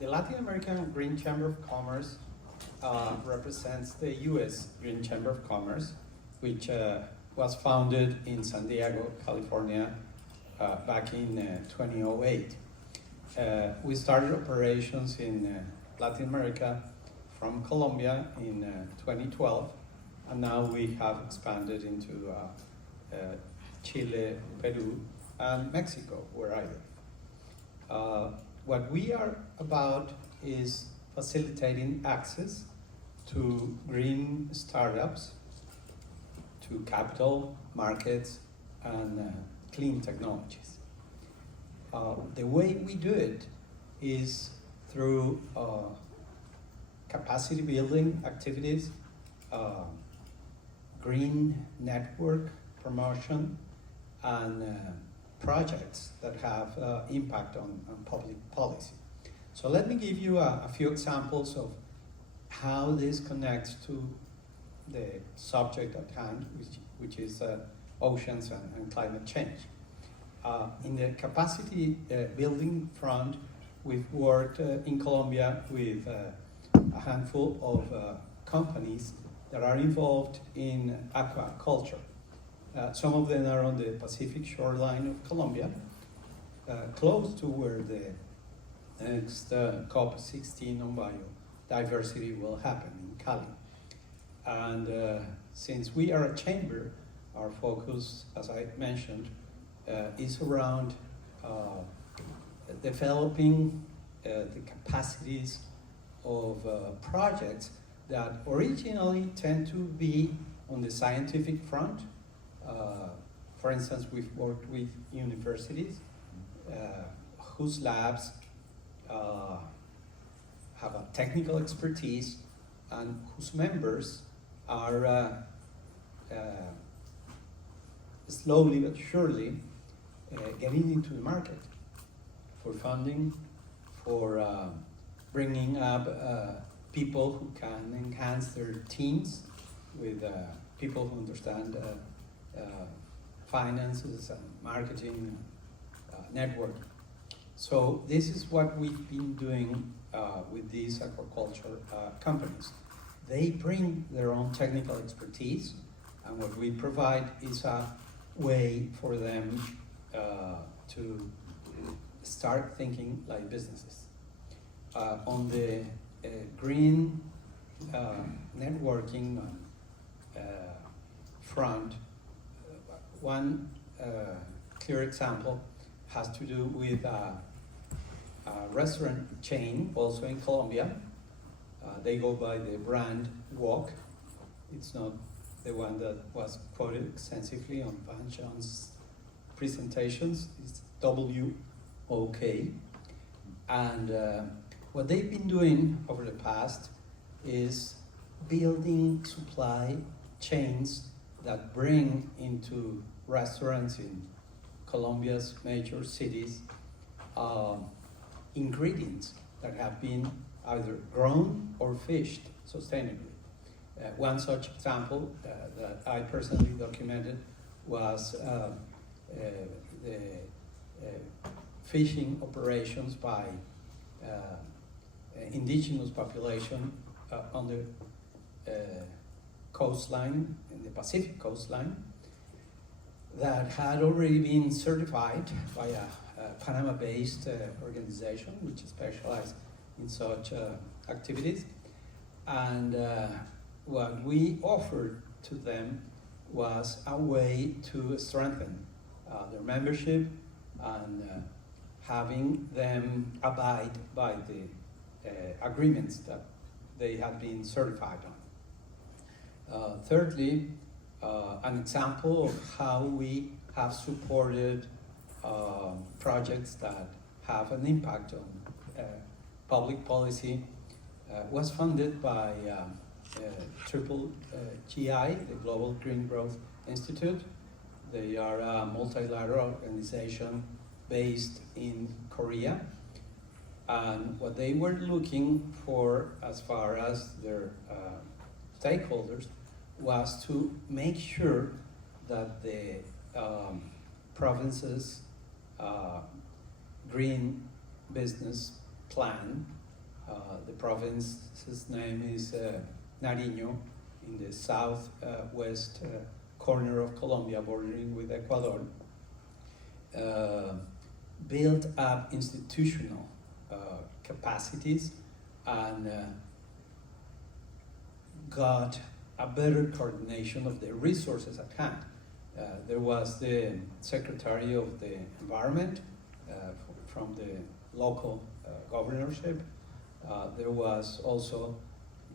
The Latin American Green Chamber of Commerce represents the U.S. Green Chamber of Commerce, which was founded in San Diego, California, back in 2008. We started operations in Latin America from Colombia in 2012, and now we have expanded into Chile, Peru, and Mexico, where I live. What we are about is facilitating access to green startups, to capital markets, and clean technologies. The way we do it is through capacity building activities, green network promotion, and projects that have impact on public policy. So let me give you a few examples of how this connects to the subject at hand, which is oceans and climate change. In the capacity building front, we've worked in Colombia with a handful of companies that are involved in aquaculture. Some of them are on the Pacific shoreline of Colombia, close to where the next COP16 on biodiversity will happen in Cali. And since we are a chamber, our focus, as I mentioned, is around developing the capacities of projects that originally tend to be on the scientific front. For instance, we've worked with universities whose labs have a technical expertise and whose members are slowly but surely getting into the market for funding, for bringing up people who can enhance their teams with people who understand finances and marketing, network. So this is what we've been doing with these aquaculture companies. They bring their own technical expertise, and what we provide is a way for them to start thinking like businesses. On the green networking front, one clear example has to do with a restaurant chain, also in Colombia. They go by the brand Wok. It's not the one that was quoted extensively on Van John's presentations. It's WOK. And what they've been doing over the past is building supply chains that bring into restaurants in Colombia's major cities ingredients that have been either grown or fished sustainably. One such example that I personally documented was the fishing operations by indigenous population on the coastline, in the Pacific coastline, that had already been certified by a Panama-based organization which specialized in such activities. And what we offered to them was a way to strengthen their membership and having them abide by the agreements that they have been certified on. Thirdly, an example of how we have supported projects that have an impact on public policy was funded by Triple GI, the Global Green Growth Institute. They are a multilateral organization based in Korea. And what they were looking for, as far as their stakeholders, was to make sure that the province's green business plan. The province's name is Nariño, in the southwest corner of Colombia, bordering with Ecuador. Built up institutional capacities and got a better coordination of the resources at hand. There was the Secretary of the Environment from the local governorship. There was also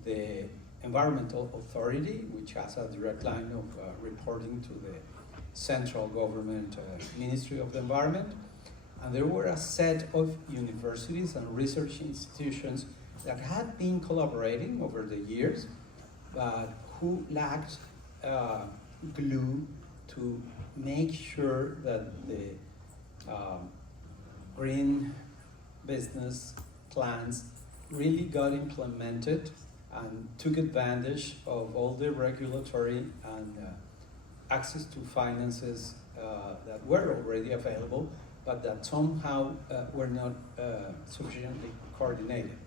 the Environmental Authority, which has a direct line of reporting to the central government Ministry of the Environment. And there were a set of universities and research institutions that had been collaborating over the years, but who lacked glue to make sure that the green business plans really got implemented and took advantage of all the regulatory and access to finances that were already available, but that somehow were not sufficiently coordinated.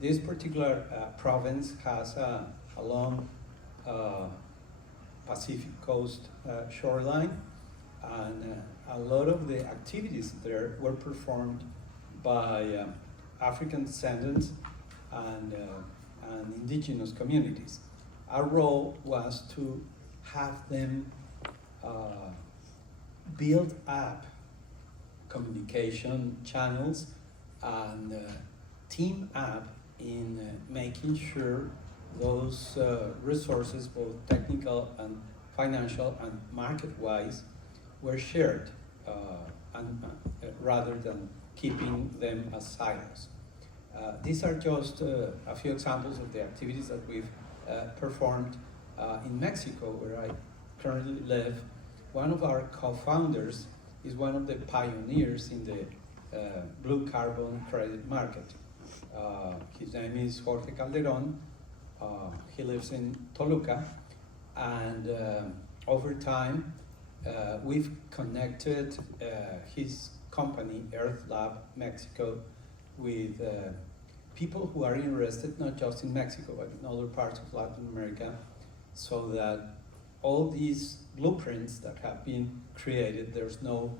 This particular province has a long Pacific coast shoreline, and a lot of the activities there were performed by African descendants and indigenous communities. Our role was to have them build up communication channels and team up in making sure those resources, both technical and financial and market-wise, were shared rather than keeping them as silos. These are just a few examples of the activities that we've performed in Mexico, where I currently live. One of our co-founders is one of the pioneers in the blue carbon credit market. His name is Jorge Calderon. He lives in Toluca, and over time we've connected his company, Earth Lab Mexico, with people who are interested not just in Mexico but in other parts of Latin America, so that all these blueprints that have been created, there's no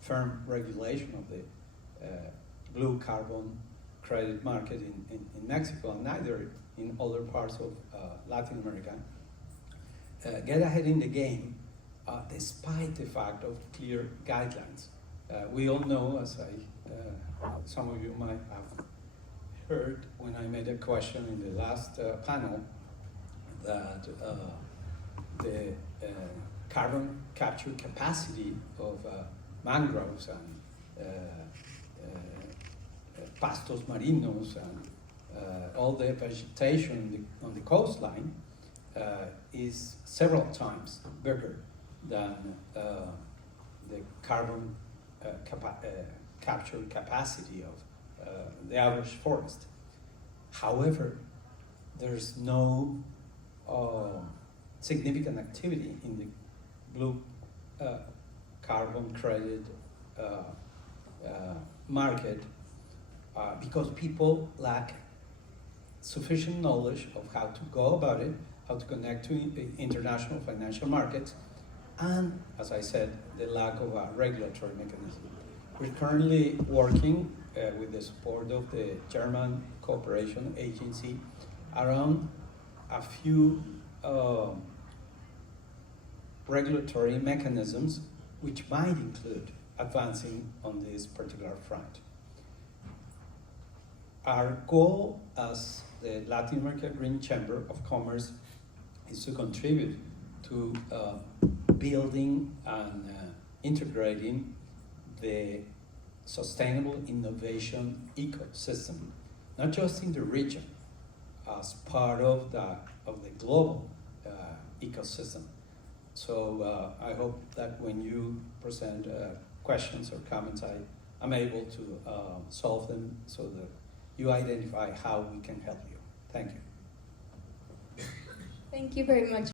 firm regulation of the blue carbon credit market in Mexico, and neither in other parts of Latin America, get ahead in the game despite the fact of clear guidelines. We all know, as some of you might have heard when I made a question in the last panel, that the carbon capture capacity of mangroves and pastos marinos and all the vegetation on the coastline is several times bigger than the carbon capture capacity of the average forest. However, there's no significant activity in the blue carbon credit market because people lack sufficient knowledge of how to go about it, how to connect to international financial markets, and, as I said, the lack of a regulatory mechanism. We're currently working with the support of the German Cooperation Agency around a few regulatory mechanisms which might include advancing on this particular front. Our goal as the Latin America Green Chamber of Commerce is to contribute to building and integrating the sustainable innovation ecosystem, not just in the region, as part of the global ecosystem. So I hope that when you present questions or comments, I'm able to solve them so that you identify how we can help you. Thank you. Thank you very much.